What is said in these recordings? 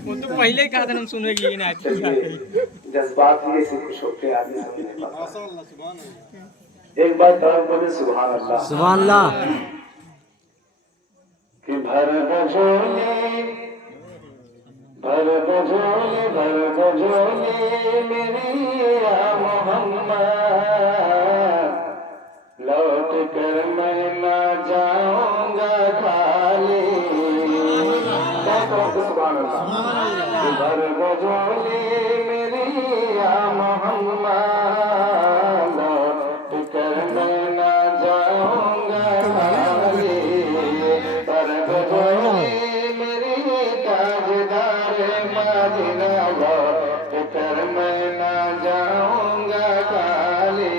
वो तो पहले ही कहा था हम सुनेगी ये ना जज्बात ही ऐसे खुश होते आदमी समझ नहीं पाता। एक बार तरफ बोले सुभान अल्लाह सुभान अल्लाह। कि भर बजोली मेरी या मोहम्मद, लौट कर मैं ना जाऊंगा खाली। सुभान अल्लाह। कि भर बजोली मेरी या मोहम्मद, लौट कर मैं ना जाऊंगा खाली। भर बजोली मेरी ताजदार मदीना, लौट कर मैं ना जाऊंगा खाली।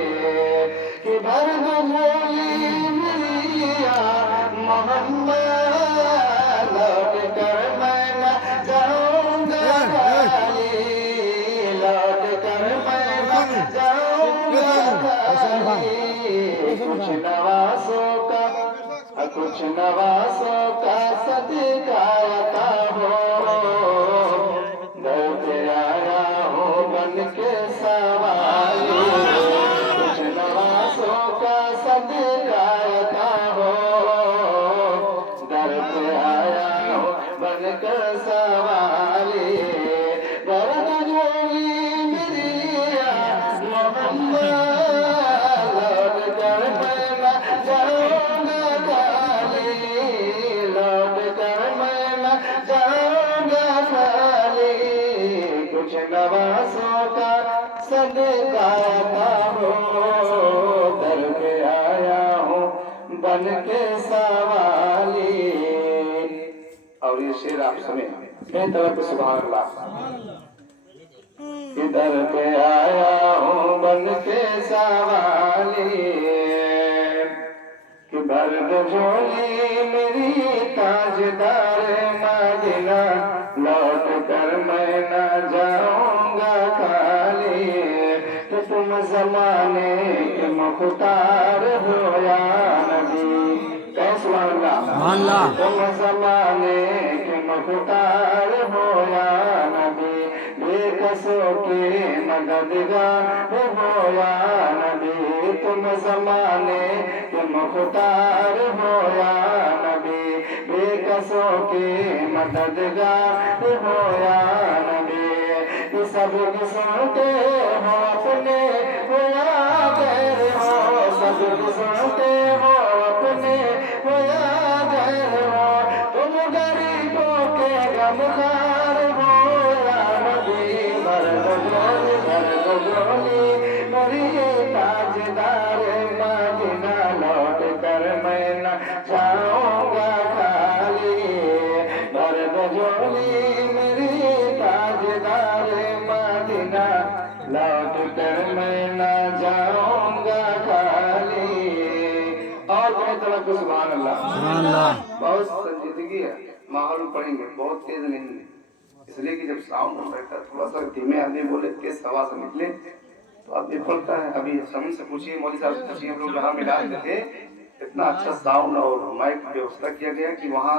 कि भर बजोली मेरी या मोहम्मद, लौट कर मैं ना जाऊंगा खाली। लौट कर मैं ना जाऊंगा खाली। कुछ नवासों का सदका अता हो, दर पे आया हो बन के सवाली। कुछ नवासों का सदका अता हो, दर पे आया हो बन के सवाली। दर्द जोली मेरी या मोहम्मद, लौट कर मैं ना जाऊंगा खाली। लौट कर मैं ना जाऊंगा खाली। कुछ नवासों का सदका अता हो, दर पे आया हूँ बन के सवाली। और ये शेर आप सुने मेरी तरफ से सुभान अल्लाह। इधर पे आया हूँ बन के सवाली। कि भर झोली मेरी ताजदार मदीना, लौट कर मैं न जाऊंगा खाली। तो तुम जमाने के मुख्तार हो या नबी। कैसे अल्लाह। तुम जमाने के मुख्तार हो या नबी, बेकसों के मददगार हो या नबी। तुम जमाने के मुख्तार हो या नबी, बेकसों के मददगार हो या नबी। ये सब सुनते हो अपने हो या गैर हो, सब सुनते हो अपने हो या गैर हो। तुम गरीबों के गमखार हो या नबी। भर दो झोली मेरी ताजदार मदीना, लौट कर मैं न जाऊंगा खाली। भर दो झोली मेरी ताजदार मदीना, लौट कर मैं न जाऊंगा खाली। और मेरी तरफ से सुभान अल्लाह। सुभान अल्लाह। बहुत संजीदगी है, माहौल में पढ़ेंगे, बहुत तेज नहीं है। इसलिए कि जब साउंड रहता है थोड़ा सा धीमे आदमी बोले, तेज हवा से निकले तो आदमी पढ़ता है। अभी समझ से पूछिए, मौलवी साहब से पूछिए, हम लोग जहाँ मिला थे इतना अच्छा साउंड और माइक व्यवस्था किया गया कि वहाँ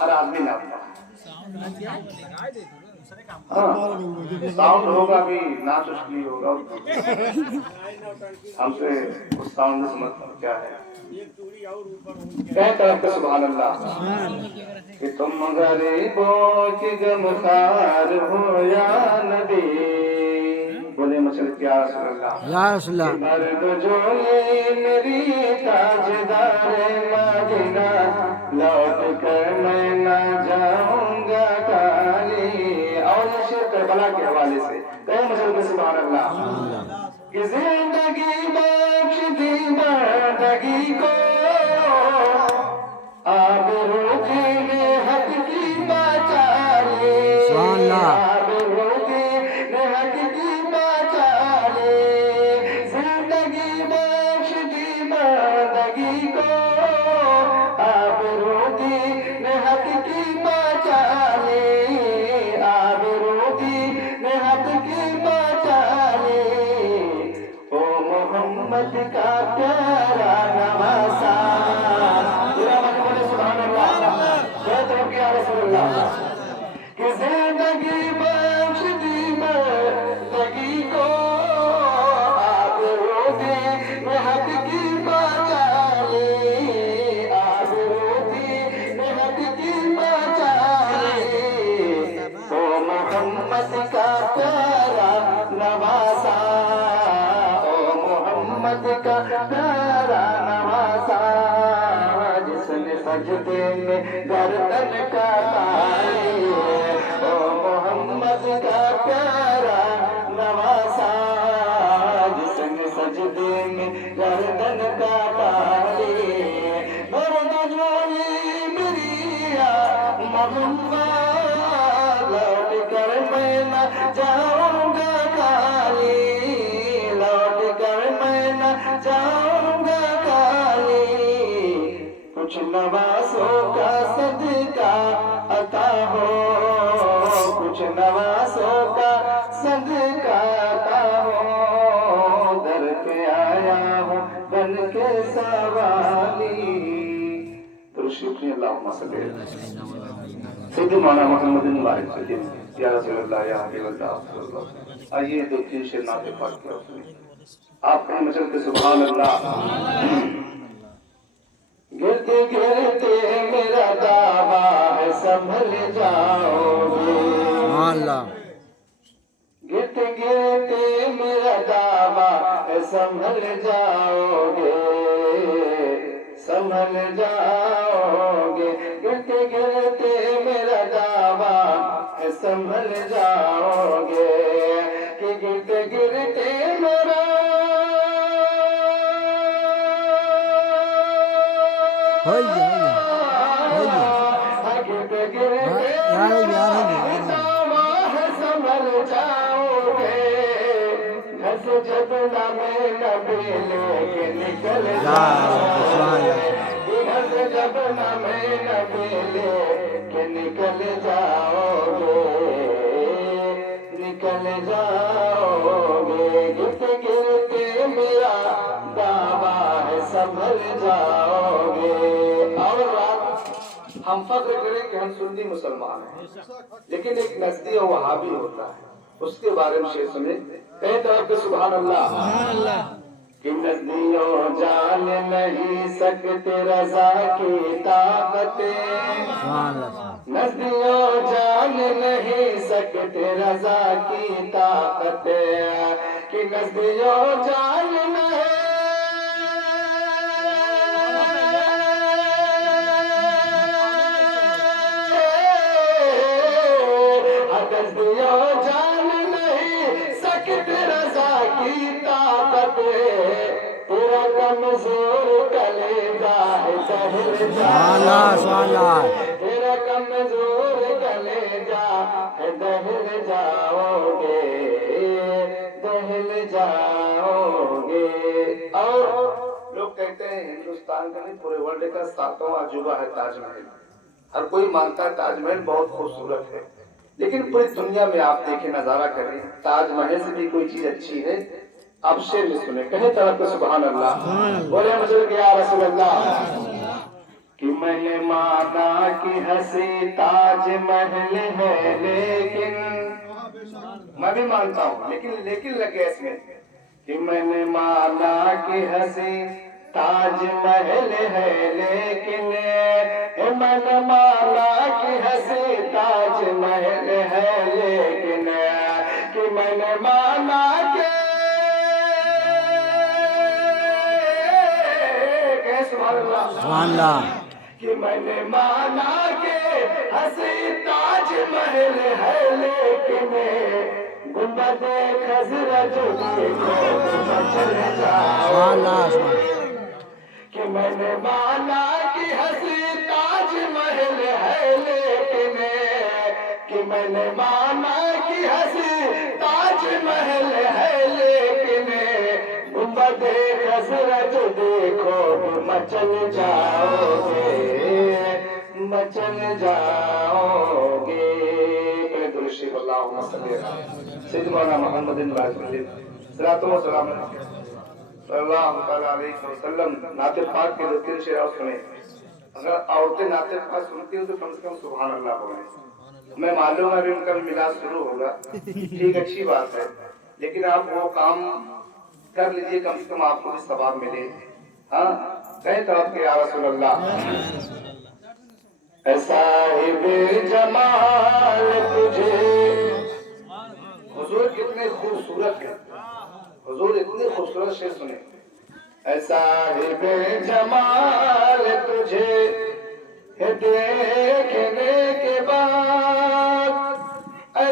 हर आदमी नाचता है। हाँ, साउंड होगा भी, नाच उसके लिए होगा। हमसे उस साउंड में समझ क्या है। कई तरफ के सुभान अल्लाह। कि तुम गरीबों की गमखार हो या नबी। बोले मचल क्या रसूल अल्लाह। या रसूल अल्लाह। भर दो झोली मेरी ताजदार मदीना, लौट कर मैं न जाऊंगा खाली। और ये शेर करबला के हवाले से कई मचल के सुभान अल्लाह। कि जिंदगी बख्श दी बंदगी को, आबरू के हक की बचा ले। सुभान अल्लाह। आबरू के हक की बचा ले। जिंदगी बख्श दी बंदगी को, आबरू के हक की बचा ले। आबरू के हक की बचा ले। ओ मोहम्मद मोहम्मद का प्यारा नवासा सुभान अल्लाह या रसूल अल्लाह कि जिंदगी बख्श दी जिंदगी को आप रोदी हक की बचाली आप रोदी हक की बचाली ओ मोहम्मद का प्यारा नवासा ओ मोहम्मद का प्यारा नवासा जिसने सजदे में गर्दन कटाई ओ मोहम्मद का प्यारा नवासा जिसने सजदे में गर्दन कटाई मर्द जोड़ी मेरिया मोहम्मद लौट कर मैं न जाऊंगा खाली लौट कर मैं न जाऊंगा खाली कुछ नवासों का सदका अता हो कुछ नवासों का सदका अता हो दर पे आया हूँ बन के सवाली अल्लाहुम्मा सल्ली सैयदना मौलाना मुहम्मद मुबारक या रसूल अल्लाह या हबीब अल्लाह। आइए दो तीन शेर नाते पाक के आप कहीं मचल के सुभान अल्लाह। गिरते गिरते मेरा दावा है संभल जाओगे गिरते गिरते मेरा दावा है संभल जाओगे संभल जाओगे गिरते गिरते मेरा दावा है संभल जाओगे कि गिरते गिरते मेरा संभल जाओगे घर से जब में कभी लेके निकल जाओगे घर से जब में कभी लेके निकल जाओगे गिरते गिरते मेरा दावा है संभल जाओगे। और हम फख्र करें कि हम सुन्नी मुसलमान हैं लेकिन एक नस्दी और वहाबी होता है उसके बारे में शेर सुने कहीं तरफ के सुभान अल्लाह कि नस्दियों जान नहीं सकते रज़ा की ताकतें नस्दियों जान नहीं सकते रज़ा की ताकतें कि नस्दियों जान नहीं जान नहीं सकते रज़ा की ताकत तेरा कमजोर कलेजा है तेरा कमजोर कलेजा है दहल जाओगे और लोग कहते हैं हिंदुस्तान का नहीं पूरे वर्ल्ड का 7वां अजूबा है ताजमहल। हर कोई मानता है ताजमहल बहुत खूबसूरत है लेकिन पूरी दुनिया में आप देखें नजारा करें ताजमहल से भी कोई चीज अच्छी है। आप शेर में सुने कहे तरफ पे सुभान अल्लाह बोले मुझे या रसूल अल्लाह कि मैंने माना कि हंसी ताजमहल है लेकिन मैं भी मानता हूँ लेकिन लगे इसमें कि मैंने माना कि हंसी ताजमहल है लेकिन मैंने माना कि हंसी ताजमहल है लेकिन कि मैंने माना कि सुभान अल्लाह कि मैंने माना कि हंसी ताजमहल है लेकिन गुंबद खजरा जो चले जाओ कि मैंने माना कि हंसी ताजमहल है लेकिन कि मैंने माना कि हंसी ताजमहल है लेकिन गुंबद खजरा जो देखो मचल जाओगे अल्लाहुम्मा सल्ली अला सय्यिदना मुहम्मदिन व सल्लम सलातो व सलाम सल्लल्लाहु तआला अलैहि वसल्लम नाते पाक के 2-3 शेर और सुने। अगर औरतें नाते पाक सुनती हो तो कम से कम सुभान अल्लाह बोले। मैं मालूम है अभी उनका मिलाद शुरू होगा, ठीक अच्छी बात है, लेकिन आप वो काम कर लीजिए, कम से कम आपको भी सवाब मिले। हाँ कहीं तरफ के या रसूल अल्लाह साहिबे जमाल तुझे, हुजूर कितने खूबसूरत है, हुजूर इतने खूबसूरत शेर सुने। साहिबे जमाल तुझे देखने के बाद,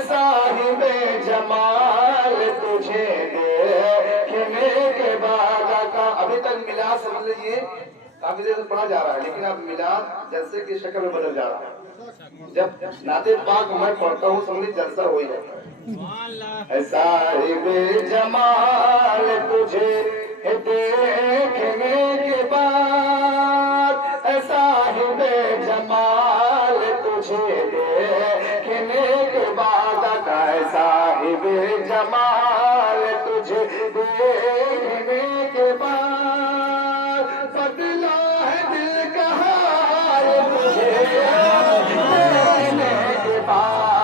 साहिबे जमाल तुझे देखने के बाद का अभी तक मिलाद समझ लीजिए काफी देर से पढ़ा जा रहा है, लेकिन अब मिलाद जलसे की शक्ल में बदल जा रहा है। जब नाते पाक मैं पढ़ता हूँ समझ जलसा हो ही जाता है। साहिबे जमाल तुझे देखने के बाद, साहिबे जमाल तुझे देखने के बाद, साहिबे जमाल तुझे देखने के बाद, बदला है दिल का हाल तुझे देखने के बाद,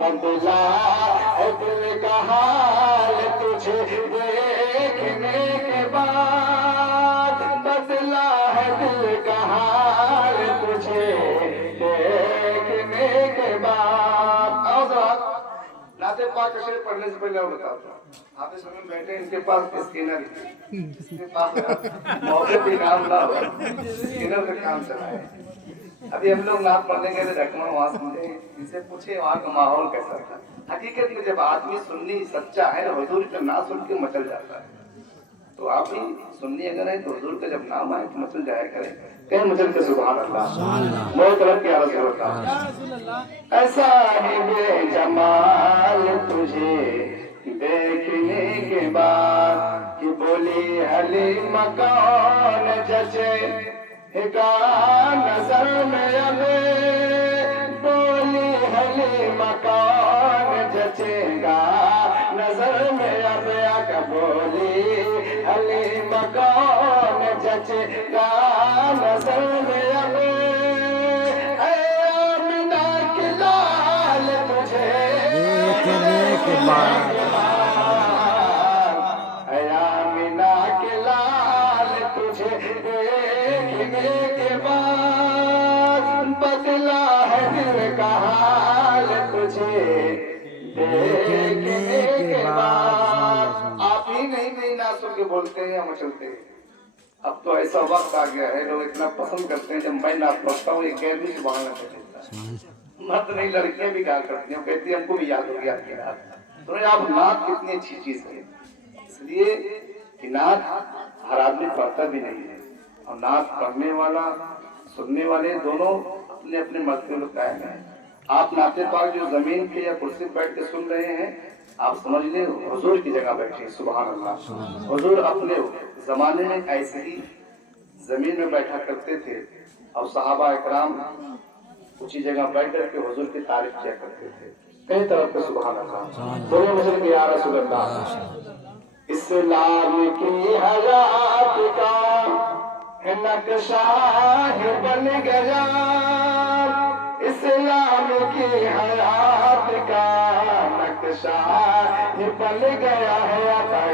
बदला है दिल का हाल तुझे देखने के बाद, बदला है दिल का हाल तुझे देखने के बाद। आओ साहब नाते पाक का शेर पढ़ने से पहले और बताता हूँ, आप इस समय बैठे इनके पास स्कैनर है, इसके पास मौके पे काम ना हो, स्कैनर का काम चला है। अभी हम लोग नात पढ़ने गए थे लखनऊ, वहाँ समझे इनसे पूछे वहाँ का माहौल कैसा था। हकीकत में जब आदमी सुन्नी सच्चा है ना, हुजूर का नाम सुन के मचल जाता है। तो आप भी सुन्नी अगर है तो हुजूर का जब नाम आए तो मचल जाया करें, कहीं मचल के सुभान अल्लाह बहुत तरफ के रसूल अल्लाह। ऐसा ही बेजमाल तुझे देखने के बाद, कि बोली हलीमा कौन जचे का नजर में अबे, बोली हलीमा कौन जचेगा नजर में अबे, आका बोली हलीमा कौन जचेगा नजर में अबे, आमिना के लाल तुझे देखने के बाद, आमिना के लाल तुझे देखने के बाद, बदला है दिल का हाल तुझे देखने के बाद। आप ही नहीं ना सुन के बोलते हैं हम चलते हैं। अब तो ऐसा वक्त आ गया है, लोग इतना पसंद करते हैं, जब मैं नात पढ़ता हूँ एक गैर भी सुभान अल्लाह कहता है। मत नहीं लड़कियां भी कहा करती हैं, कहती है हमको भी याद हो गया आपकी नात। तो आप नात कितनी अच्छी चीज है, इसलिए कि नात हर आदमी पढ़ता भी नहीं है, और नात पढ़ने वाला सुनने वाले दोनों अपने अपने मर्तबे में कायम हैं। आप नाते पाक जो जमीन पे या कुर्सी पे बैठ के सुन रहे हैं, आप समझ लें हुजूर की जगह बैठे हैं। सुभान अल्लाह। हुजूर अपने जमाने में ऐसे ही जमीन में बैठा करते थे, और सहाबा इकराम ऊंची जगह बैठ करके हुजूर की तारीफ किया करते थे। कई तरफ पे सुभान अल्लाह बोले मुझे कि या रसूल अल्लाह। इस्लाम की हयात का नक्शा बन गया, इस्लाम की हयात का नक्शा बन गया है,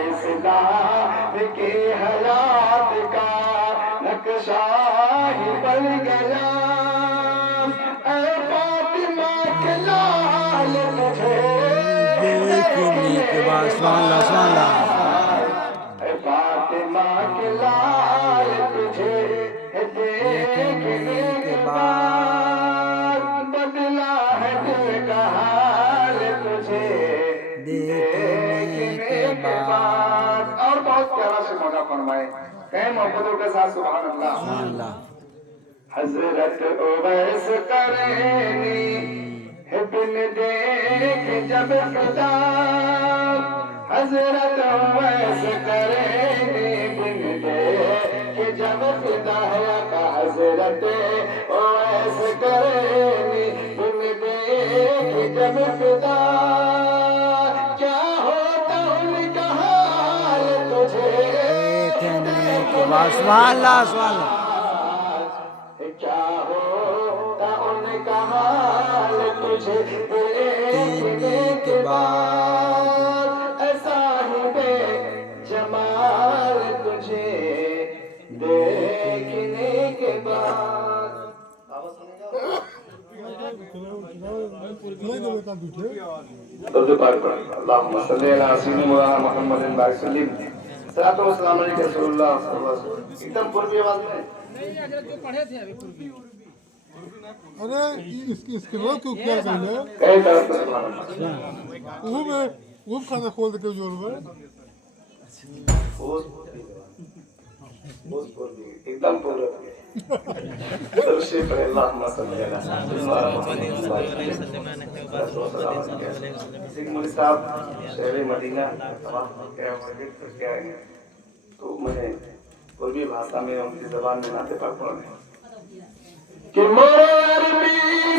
इस्लाम की हयात का नक्शा बन गया। ऐ फातिमा के लाल तुझे देखने के बाद, फातिमा के लाल तुझे देखने के बाद, बदला है दिल का हाल तुझे देखने के बाद। और बहुत प्यारा से मौका फरमाए, कई मोहब्बतों के साथ सुभान अल्लाह। हजरत उवैस करनी बिन देख जब खुदा, हजरत उवैस करनी बिन देख जब खुदा है, हजरत उवैस करनी बिन देख जब खुदा, क्या होता उनका हाल तो सुभान अल्लाह सुभान अल्लाह। क्या होगा उनका हाल तुझे देखने के बाद, ऐसा ही बे जमाल तुझे देखने के बाद। तो जो पाठ पढ़ें अल्लाहुम्मा सल्ली अला सय्यिदिना मौलाना मुहम्मदिन बारिक सल्लिम सलातो व सलाम अलैका रसूलुल्लाह सल्लल्लाहु अलैहि वसल्लम। एकदम पूर्वी आवाज में नहीं अगर जो पढ़े थे अभी पूर्वी अरे इसके बाद क्यों क्या कर रहे हैं? कई तरह से सुभान अल्लाह वो खाना खोल के जोर में एकदम पूर्व दर्शे पर अल्लाहुम्मा सल्ली अला सय्यिदिना मुहम्मदिन बारिक सल्लिम। सिख मौलवी साहब शहर मदीना तमाम क्या होंगे तो क्या है, तो मैंने पूर्वी भाषा में उनकी ज़बान में नाते पाक पढ़ने कि मोरे अरबी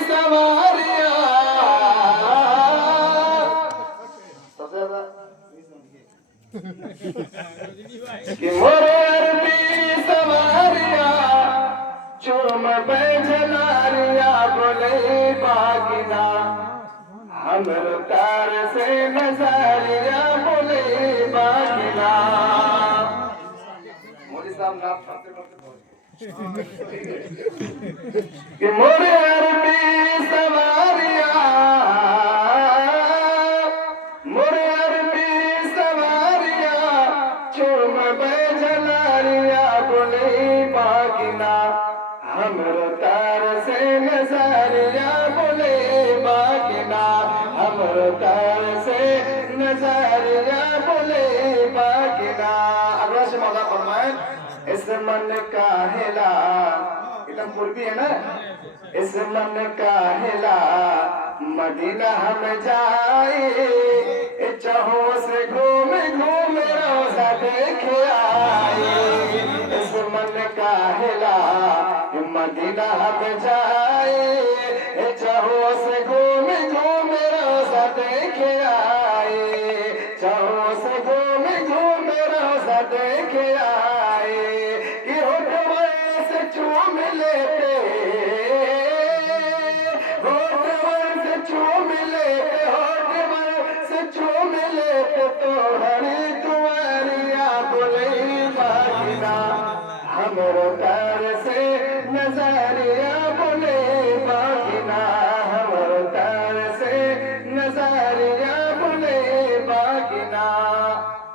सवारिया, सबसे ज़्यादा कि मोरे अरबी सवारिया, चूम बैठनारिया बोले बागिना, हमर तार से नजारिया बोले बागिना। मौलवी साहब नाम पढ़ते पढ़ते पहुंच गए कि मोरे अरबी सवारिया, मोरे अरबी सवारिया, चूम बैठनारिया बोले बागिना, हमर तार से नजारिया बोले बागिना, हमर तार से नजारिया बोले बागिना। अगला से मौला फरमाए इस मन का हिला, एकदम पूर्वी है ना, इस मन का हिला मदीना हम जाए, चाहो से घूम घूम रोजा देख आए। इस मन का हिला मदीना हम जाए, चाहो से घूम घूम रोजा देख आए, चाहो से घूम घूम रोजा देख आए। कि होठवन से चूम लेते, होठवन से चूम लेते, होठवन से चूम लेते तो हरी तुम्हारिया बोले बागिना, हमरो तार से नजारिया बोले बागिना, हमरो तार से नजारिया बोले बागिना।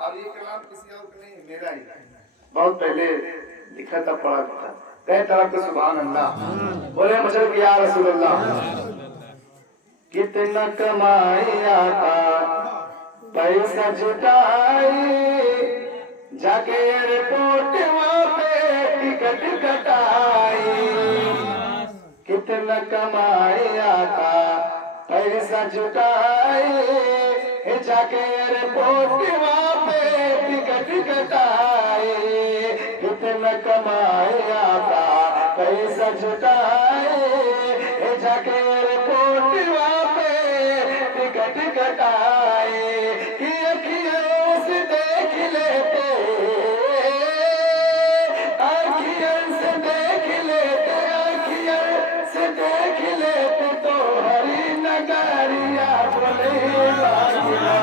अब ये कलाम किसी और का नहीं, मेरा ही है। बहुत पहले लिखा था, पढ़ा था, कई तरह के सुभान अल्लाह बोले मशरक या रसूल अल्लाह। कितना कमाया था पैसा जुटाई, जाके एयरपोर्ट वहाँ पे टिकट कटाई। कितना कमाया था पैसा जुटाई, जाके एयरपोर्ट वहाँ पे टिकट कटाई। कितना कमाया था पैसा जुटाई, जाके एयरपोर्ट वहाँ पे टिकट कटाई। कि अखियों से देख लेते, अखियों से देख लेते, अखियों से देख लेते तो हरी नगारिया बोले बागिना,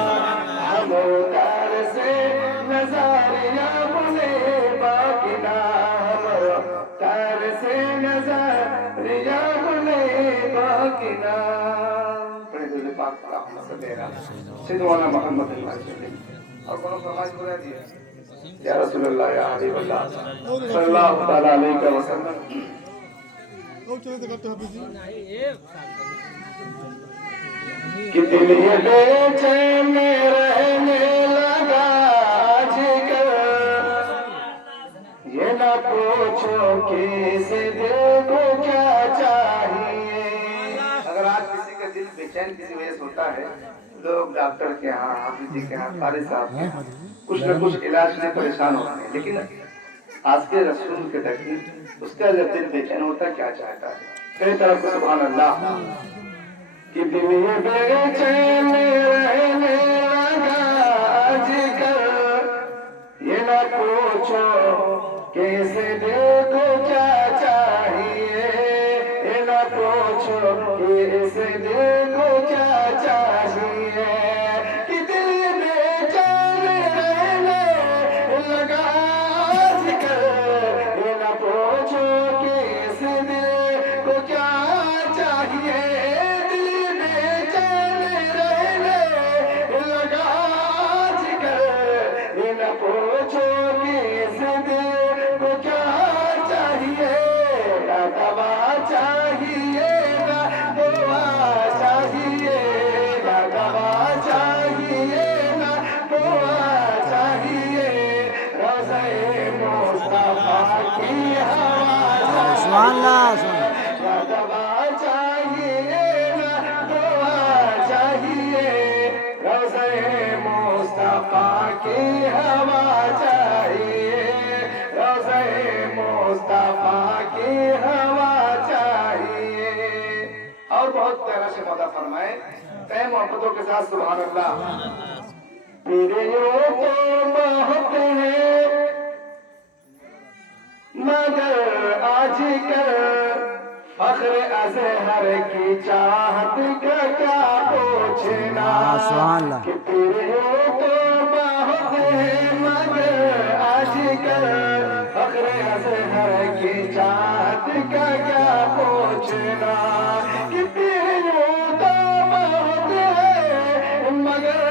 हम तार से नजारिया बोले बागिना, हम तार से नजारिया बोले बागिना। बड़े दिल पाक का सल्लेला सिद्दवाना मोहम्मद और कोनो फरमाइश पूरा दिया या रसूल अल्लाह या हबीब अल्लाह सल्लल्लाहु तआला अलैहि वसल्लम। और चले तो करते हैं जी कि दिल ये बेचैन रहने लगा जिगर, ये ना पूछो किसी दिल को क्या चाहिए। अगर आज किसी का दिल बेचैन किसी वजह से होता है, लोग डॉक्टर के यहाँ, हाफिज जी के यहाँ, कारी साहब के यहाँ कुछ न कुछ इलाज में परेशान होते हैं, लेकिन आज के रसूल के तकलीफ उसका जब दिल बेचैन होता है क्या चाहता है। कई तरफ को सुभान अल्लाह। कि दिल ये बेचैन रहने लगा जिगर, ये ना पूछो कैसे देखो क्या चाहिए, न पूछो कैसे देखो क्या चाहिए, कि दिल में चैन रहने लगा जिक्र, न पूछो कैसे दिल को क्या चाहिए, दिल में चैन रहने लगा जिक्र, न पूछो कैसे दिल को क्या चाहिए, ना दवा चाहिए ना दवा चाहिए, ना दवा चाहिए ना दवा चाहिए, रोज़े मुस्तफा की हवा सुभान अल्लाह, सुभान अल्लाह। ना दवा चाहिए ना दवा चाहिए, रोज़े मुस्तफा की हवा चाहिए, रोज़े मुस्तफा की हवा चाहिए। और बहुत प्यारा से मौला फरमाए तय मोहब्बतों के साथ सुभान अल्लाह। पीरियों को बहुत है मगर आज कल फख्र अज़हर की चाहत का क्या पूछना, सुभान अल्लाह। कि पीरियों को बहुत है मगर आज कल फख्र अज़हर की चाहत का क्या पूछना, कि पीरियों को बहुत है मगर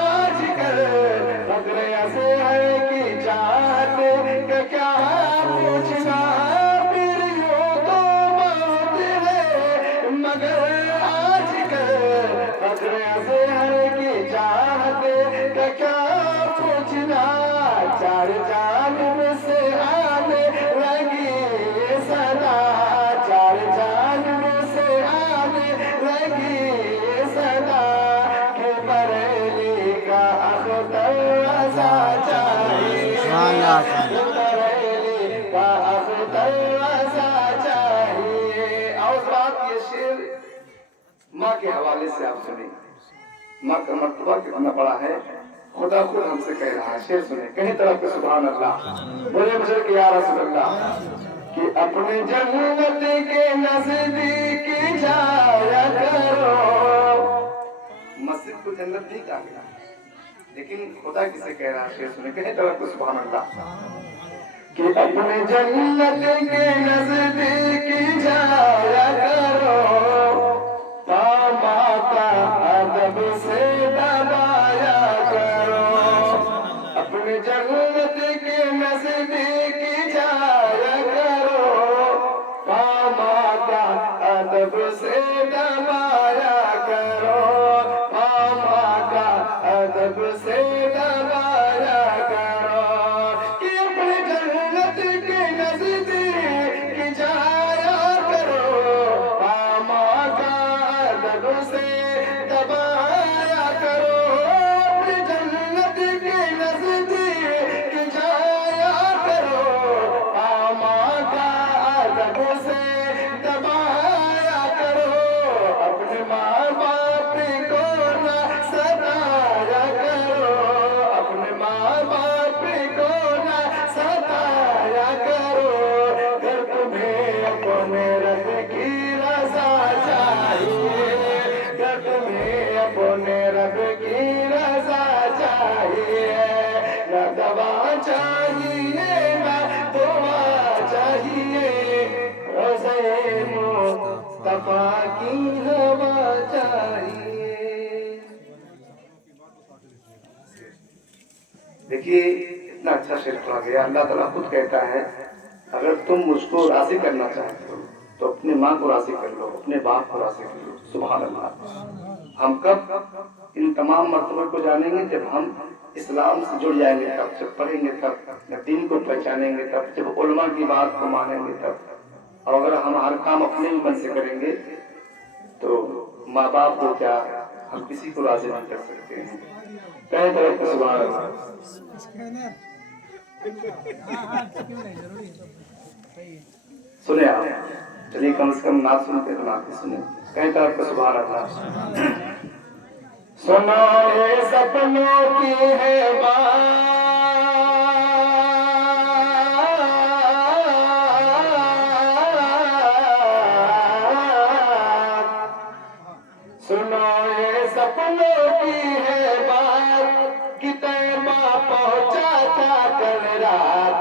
आज कल फख्र अज़हर की चाहत का क्या पूछना, पीरियों को बहुत है मगर आज कल फख्र अज़हर की चाहत का क्या पूछना, चार जानिब से आने लगी सदा, चार जानिब से आने लगी सदा, कि बरेली का अख्तर रज़ा चाहिए, सुभान अल्लाह, सुभान अल्लाह। बरेली का अख्तर रज़ा चाहिए। और उस बात ये शेर माँ के हवाले से आप सुने, माँ का मर्तबा कितना बड़ा है, खुदा खुद हमसे कह रहा है। शेर सुने, कहीं तरफ पे सुभान अल्लाह, बोले बुजुर्ग या रसूल अल्लाह, कि अपने जन्नत के नजदीक जाया करो, मस्जिद को जन्नत नहीं कहा गया, लेकिन खुदा किसे कह रहा है। शेर सुने, कहीं तरफ पे सुभान अल्लाह, कि अपने जन्नत के नजदीक जाया करो, पामा का अदब से दबाया करो, अपने जन्नत के नजदीक जाया करो, पामा का अदब से दबाया करो, पामा का अदब से दबाया करो, कि अपने जन्नत के नजदीक जाया करो, पामा का अदब से दबाया करो, अपने जन्नत के नजदीक जाया करो, पामा का अदब से दबाया करो, अपने माँ बाप को न सताया करो, अपने माँ बाप को न सताया करो, घर तुम्हें अपने रब की रज़ा चाहिए, घर तुम्हें अपने रब की रज़ा चाहिए, न दवा चाहिए न दुआ चाहिए, रोज़े मुस्तफा की हवा चाहिए। देखिए इतना अच्छा शेर पढ़ा गया। अल्लाह ताला खुद कहता है, अगर तुम मुझको राज़ी करना चाहते हो तो अपनी माँ को राज़ी कर लो, अपने बाप को राज़ी कर लो। सुभान अल्लाह। हम कब इन तमाम मर्तबे को जानेंगे? जब हम इस्लाम से जुड़ जाएंगे, तब जब पढ़ेंगे, तब दीन को पहचानेंगे, तब जब उलमा की बात को मानेंगे, तब। और अगर हम हर काम अपने ही मन से करेंगे तो माँ बाप को क्या, हम किसी को राज़ी नहीं कर सकते हैं। कई तरह के सुभान अल्लाह। सुने आप, चलिए कम से कम ना सुनते तो नाते सुने। कहीं तरफ का सुभान अल्लाह। सुनो ये सपनों की है बात,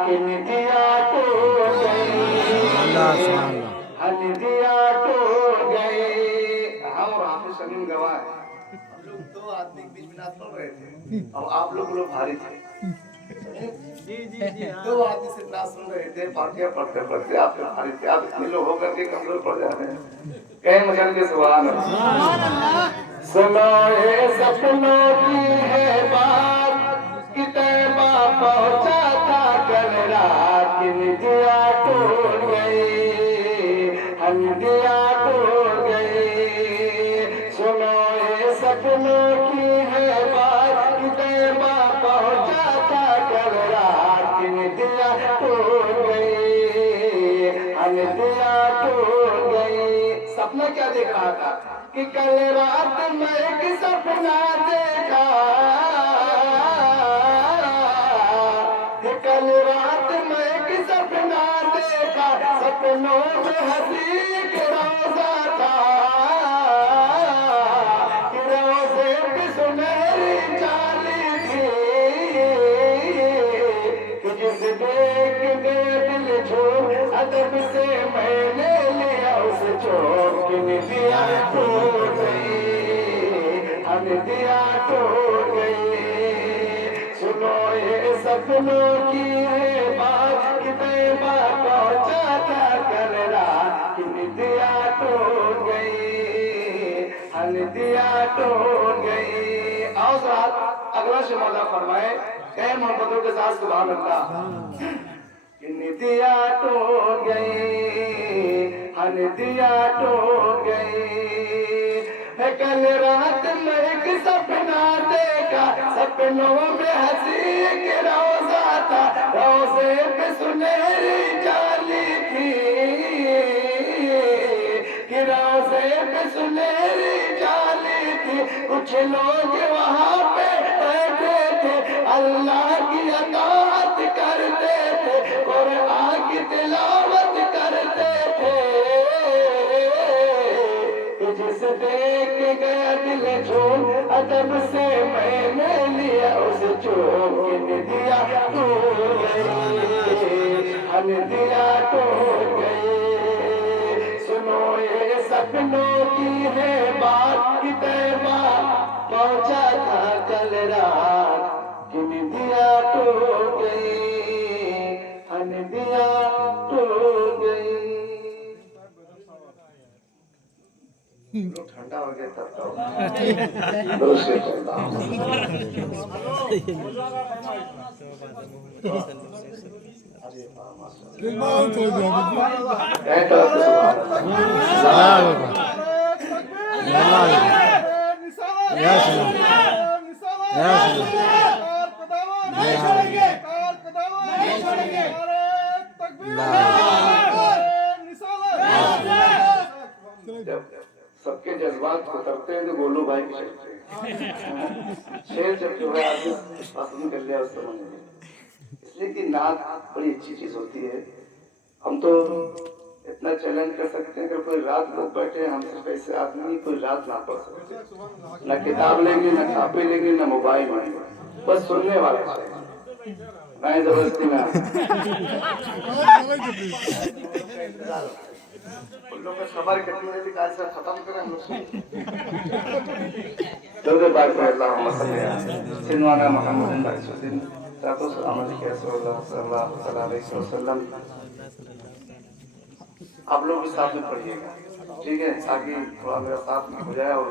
कि निदिया टूट गई, अल्लाह सुभान अल्लाह। निदिया टूट गई। हम और हाफिज शमीम गवाह हैं। हम लोग दो आदमी के बीच में नाच पढ़ रहे थे, अब आप लोग भारी थे। दो आदमी से नाच सुन रहे थे, फातिहा पढ़ते पढ़ते आप भारी थे। आप इतने लोग होकर के कमजोर पड़ जा रहे हैं। कहीं मचल के सुभान अल्लाह। सुनो ये सपनों की है बात कि तैबा पहुंचा था कल रात, कि निदिया टूट गई, निदिया टूट गई। सुनो ये सपनों की है बात कि तैबा पहुंचा था कल रात, कि निदिया टूट गई, निदिया टूट गई। सपना क्या देख रहा था कि कल रात मैं एक सपना देखा, कि कल रात मैं एक सपना देखा, सपनों में हंसी के रोज़ा था, कि रोज़े पे सुनहरी चाली थी, कि जिस देख के दिल झूम अदब से मैंने लिया उस चोट, कि निदिया टूट गई, निदिया टूट गई। सुनो ये सपनों की है बात कि तैबा पहुंचा था कल रात, कि निदिया टूट गई, निदिया टूट गई। आओ साथ अगला शमाला फरमाए, कहे मोहब्बतों के साथ सुभान अल्लाह। कि निदिया टूट गई, निदिया टूट गई। कल रात में एक सपना देखा, सपनों में हंसी के रोज़ा था, रोज़े पे सुनहरी चाली थी, कि रोज़े पे सुनहरी चाली थी। कुछ लोग वहाँ पे बैठे थे, अल्लाह की अताअत करते थे, कुरान की तिलावत करते थे, जिस देख गया दिल झूम अदब से मैंने लिया उस चोट, कि निदिया टूट गई, निदिया टूट गई। सुनो ये सपनों की है बात कि तैबा पहुंचा था कल रात, कि निदिया टूट गई, निदिया टूट गई। ठंडा हो गया तब तो दूसरे ठंडा सबके जज्बात उतरते हैं तो गोलू भाई भी चलते हैं। शेर जब जो है आदमी पसंद कर लिया उस समय में, इसलिए कि नाच बड़ी अच्छी चीज होती है। हम तो इतना चैलेंज कर सकते हैं कि कोई रात लोग बैठे, हम सिर्फ ऐसे आदमी कोई रात ना पढ़ सकते, न किताब लेंगे, न कापी लेंगे, न मोबाइल लेंगे, बस सुनने वाले चाहिए, नहीं जबरदस्ती ना। उन लोग का खबर कितनी देर आज से खत्म करें हम लोग। दरूद पाक पे अल्लाहुम्मा सल्ली अला सिनवाना मुहम्मद रसूलुल्लाह सल्लल्लाहु अलैहि वसल्लम। आप लोग भी साथ में पढ़िएगा, ठीक है, ताकि थोड़ा मेरा साथ में हो जाए और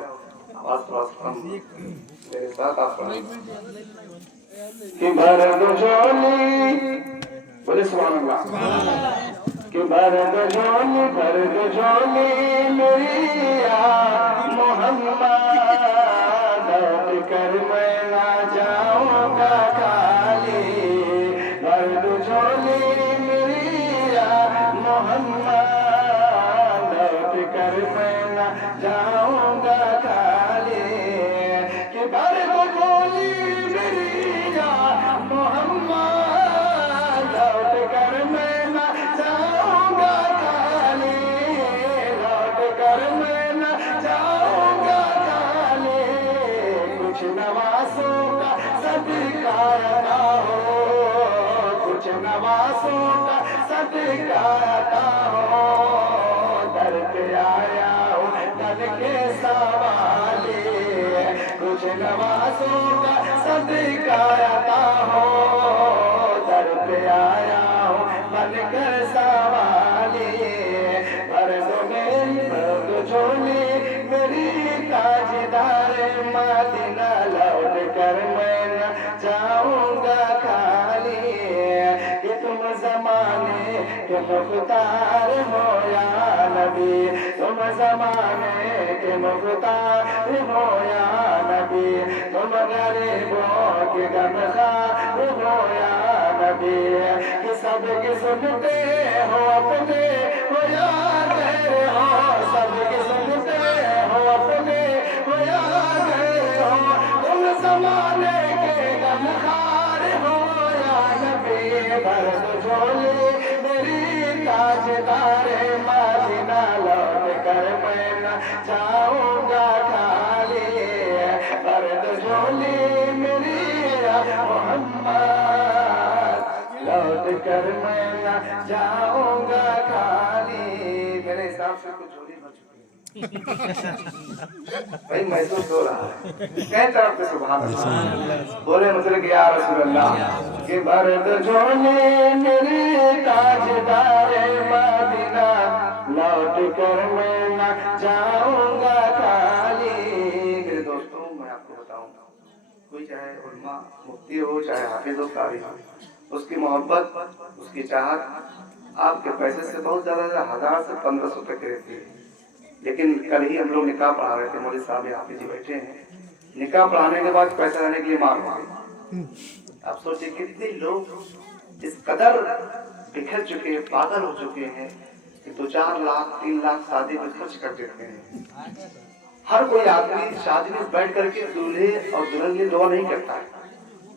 आवाज थोड़ा कम मेरे साथ आप पढ़िए। कि भर दो झोली, बोले सुभान अल्लाह। कि भर दो झोली मेरी या मोहम्मद, लौट कर मैं ना जाऊंगा खाली। भर दो झोली मेरी या मोहम्मद, लौट कर मैं ना जाऊंगा खाली। कि भर दो झोली मेरी या मोहम्मद, लौट कर मैं ना जाऊंगा खाली, लौट कर मैं ना जाऊंगा खाली। कुछ नवाज नवासों का सदका अता हो, दर पे आया हूँ बन के सवाली, कुछ नवासों का सदका अता हो, दर पे आया हूँ बन कर सवाली, भर दो मेरी भर दो झोली मेरी ताजदार मदीना, लौट कर मैं न जाऊंगा खाली, कि तुम जमाने के मुख्तार हो या नबी, तुम जमाने के मुख्तार हो या नबी, तुम गरीबों के गमखार हो या नबी, कि सबके सुनते हो अपने हो या गैर हो, सबके सुनते हो अपने हो या गैर हो, तुम जमाने के गमखार हो या नबी, भर दो झोली मेरी ताजदार मदीना, लौट कर मैं न जाऊंगा खाली, भर दो झोली मेरी या मोहम्मद, लौट कर मैं न जाऊंगा खाली। मेरे हिसाब से कुछ झोली भर चुकी है भाई, महसूस हो रहा है कई तरफ से सुभान अल्लाह बोले मतलब कि या रसूल अल्लाह कि भर दो झोली मेरी ताजदार मदीना, लौट कर मैं न जाऊंगा खाली। मेरे दोस्तों मैं आपको बताऊं, कोई चाहे उलमा मुफ्ती हो चाहे हाफिज हो कारी हो, उसकी मोहब्बत उसकी चाहत आपके पैसे से बहुत ज्यादा 1000 से 1500 तक रहती है। लेकिन कल ही हम लोग निकाह पढ़ा रहे थे, मौलवी साहब हाफिज जी बैठे हैं, निकाह पढ़ाने के बाद पैसा लेने के लिए मार हो गई। आप सोचिए कितने लोग इस कदर बिखर चुके हैं, पागल हो चुके हैं कि 2-4 लाख 3 लाख शादी में खर्च कर देते हैं। हर कोई आदमी शादी में बैठ करके दूल्हे और दुल्हन की दुआ नहीं करता है।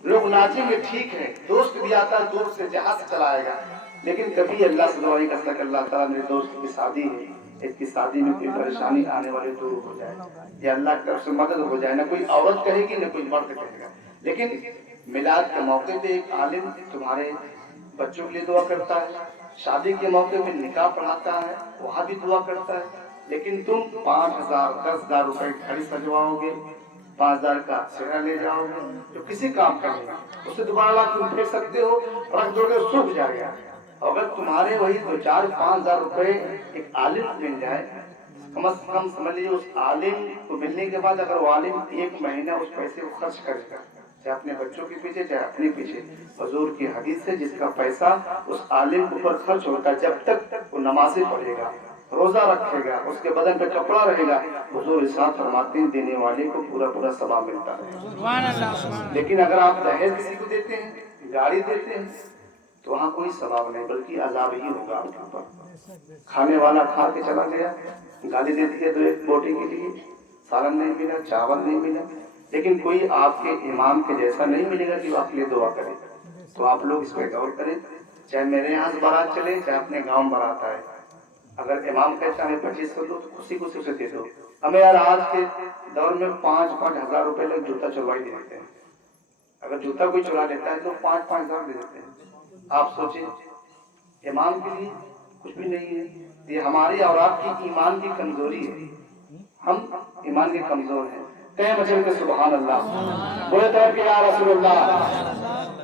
लोग नाचेंगे ठीक है, दोस्त भी आता है दूर से जहाज से चलाएगा, लेकिन कभी अल्लाह से दुआ नहीं करता कि अल्लाह ताला मेरे दोस्त की शादी है, इसकी शादी में कोई परेशानी आने वाली दूर हो जाए या अल्लाह की तरफ से मदद हो जाए। ना कोई औरत कहेगी ना कोई मर्द कहेगा। लेकिन मिलाद के मौके पे एक आलिम तुम्हारे बच्चों के लिए दुआ करता है, शादी के मौके पे निकाह पढ़ाता है, वहाँ भी दुआ करता है। लेकिन तुम 5000 10,000 रुपए घड़ी सजवाओगे, 5000 का सेहरा ले जाओगे, तो किसी काम का नहीं, उसे दोबारा तुम फेंक सकते हो, रख दोगे सूख जाएगा। अगर तुम्हारे वही 2-4-5,000 रुपए एक आलिम मिल जाए, कम से कम समझ लीजिए उस आलिम को मिलने के बाद अगर वो आलिम 1 महीना उस पैसे को खर्च करेगा, चाहे अपने बच्चों के पीछे चाहे अपने पीछे, हुजूर की हदीस है जिसका पैसा उस आलिम के ऊपर खर्च होता है जब तक वो नमाज़ें पढ़ेगा, रोजा रखेगा, उसके बदन पे कपड़ा रहेगा, हुजूर इरशाद फरमाते हैं देने वाले को पूरा सवाब मिलता है। लेकिन अगर आप दहेज किसी को देते हैं, गाड़ी देते हैं, तो वहाँ कोई सवाब नहीं बल्कि अजाब ही होगा आपके ऊपर। खाने वाला खा के चला गया, गाली दे दी है तो एक बोटी के लिए सालन नहीं मिला, चावल नहीं मिला, लेकिन कोई आपके इमाम के जैसा नहीं मिलेगा कि वो आपके लिए दुआ करे। तो आप लोग इस पर गौर करें, चाहे मेरे यहाँ से बारात चले चाहे अपने गाँव बारात आए, अगर इमाम कहता है 2500 दो तो खुशी उसे दे दो। हमें यार आज के दौर में 5-5 हजार रुपए लोग जूता चुरवाई दे देते हैं। अगर जूता कोई चुरा लेता है तो 5-5 हजार दे देते हैं। आप सोचिए इमाम के लिए कुछ भी नहीं है। ये हमारी और आपकी ईमान की कमजोरी है, हम ईमान के कमजोर हैं। तय मचल के सुभान अल्लाह बोले तो कि या रसूलुल्लाह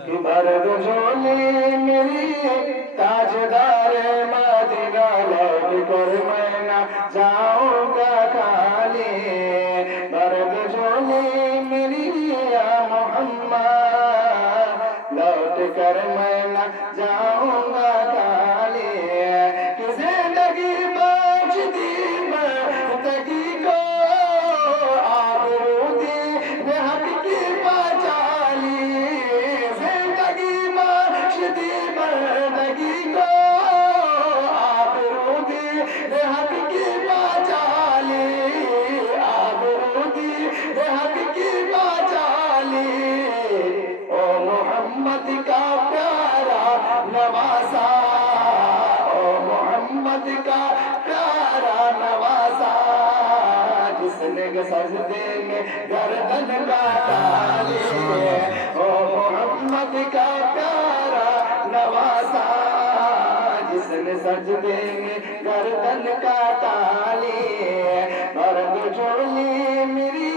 कि बरद झोली मेरी ताजदार मदीना, लौट कर मैं न जाऊंगा खाली, बरद झोली मेरी या मोहम्मद, लौट कर मैं न जाऊंगा खाली, कि जिंदगी बख्श दी बंदगी को, आबरू दी हक की बचाली, जिंदगी बख्श दी बंदगी को, आबरू दी हक की बचाली, आबरू दी हक की बचाली, ओ मोहम्मद का प्यारा नवासा, ओ मोहम्मद का प्यारा नवासा, जिसने सजदे में गर्दन काटा ली, ओ मोहम्मद का प्यारा نواسا جس نے سجدے میں گردن کاٹا لی مرد جھولی میری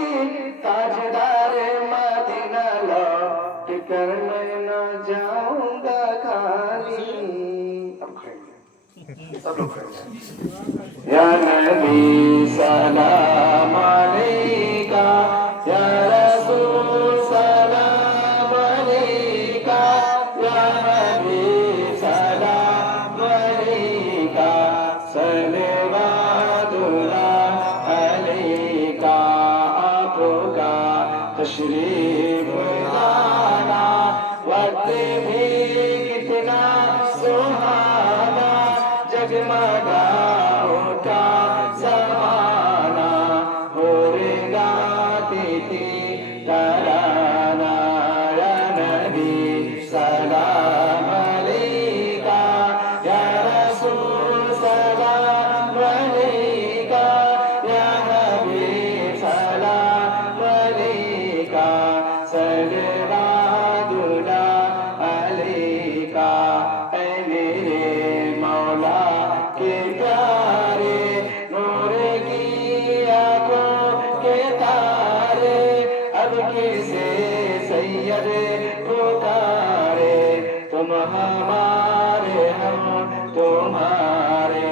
تاجدار مدینہ لوٹ کر میں نہ جاؤں گا خالی اب کھڑے سب لوگ کھڑے یا نبی سلام علیکہ یا رسول سلام علیکہ یا نبی سلام علیکہ صلوات اللہ علیکہ آپ کا تشریف لانا وقت بھی کتنا سہانا جگمگا اٹھا زمانہ ہورے گاتی تھی ترانہ یا نبی سلام علیکہ یا رسول سلام علیکہ یا نبی سلام علیکہ صلوات اللہ علیکہ اے میرے مولا کے پیارے نور کی آنکھوں کے تارے اب کسے سید پکارے تم ہمارے ہم تمہارے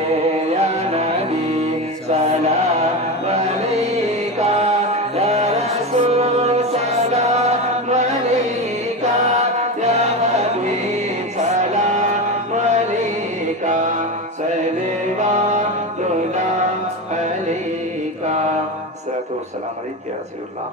یا نبی سلام علیکہ یا رسول سلام علیکہ یا حبیب سلام علیکہ صلوات اللہ علیکہ الصلاۃ والسلام علیکہ یا رسول اللہ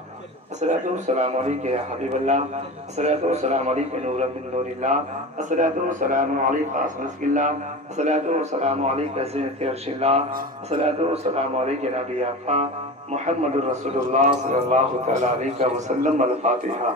الصلاۃ والسلام علیکہ یا حبیب اللہ الصلاۃ والسلام علیکہ نور من نور اللہ الصلاۃ والسلام علیکہ اسمت اللہ الصلاۃ والسلام علیکہ زینت عرش اللہ الصلاۃ والسلام علیکہ نبی آقا محمد رسول اللہ صلی اللہ تعالی علیہ وسلم الفاتحہ